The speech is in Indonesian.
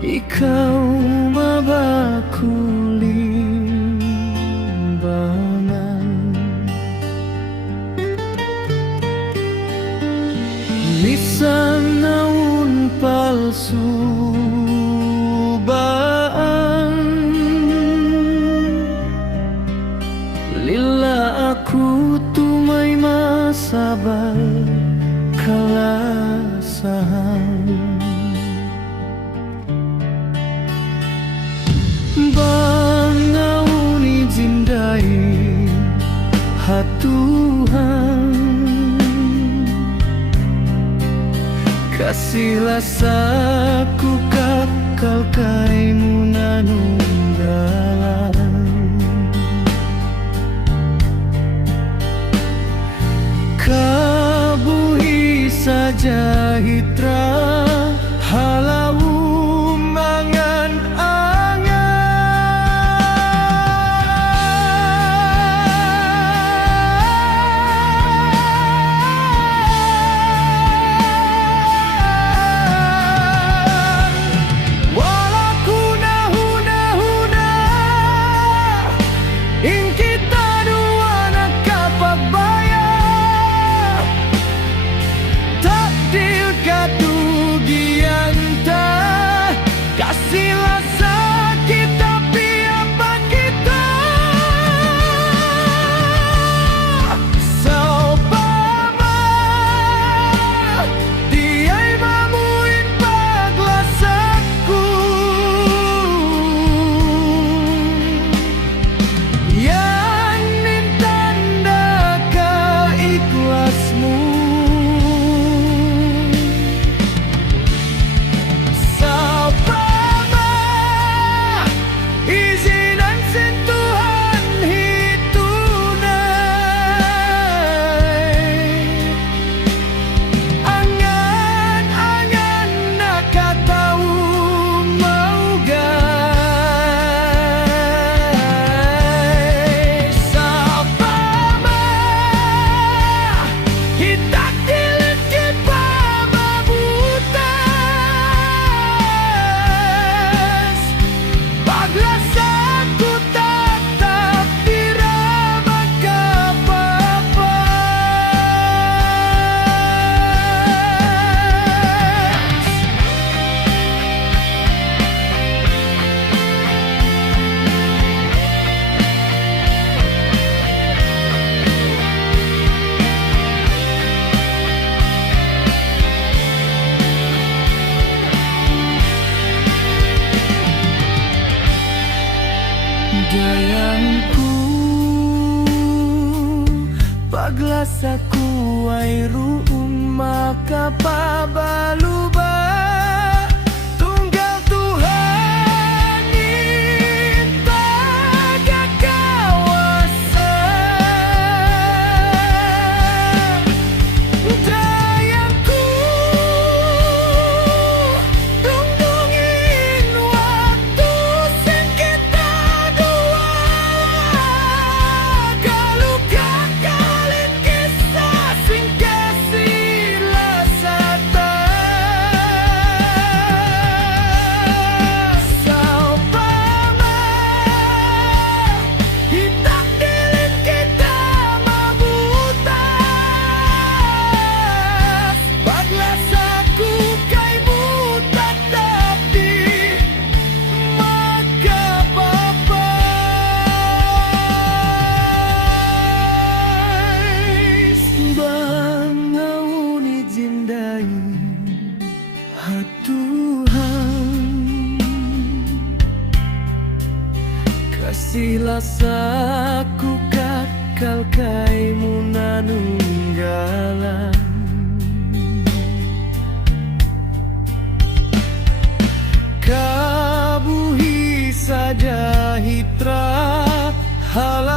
Ikaw mabaku limbangan, lisan naun palsu baan, lila aku tumai masabar kalasahan. Bangauni jindai hatuhan, kasihlah saku kakal kaimu nanunggalan. Kabuhi saja hitra halau mangan dayangku paglasaku airuun maka pabaluba tunggal Tuhan intaga kawasan. Dayangku dungdungin waktu sing kita dua, kalau gagalin kisah sing kasih lasatan. Saupama hitak dilin kita mabutas, paglasaku kaimu tetap di maka papai. Bangauni jindai hatuhan, kasihlah saku kakal kaimu nanunggalan. Kabuhi saja hitra halal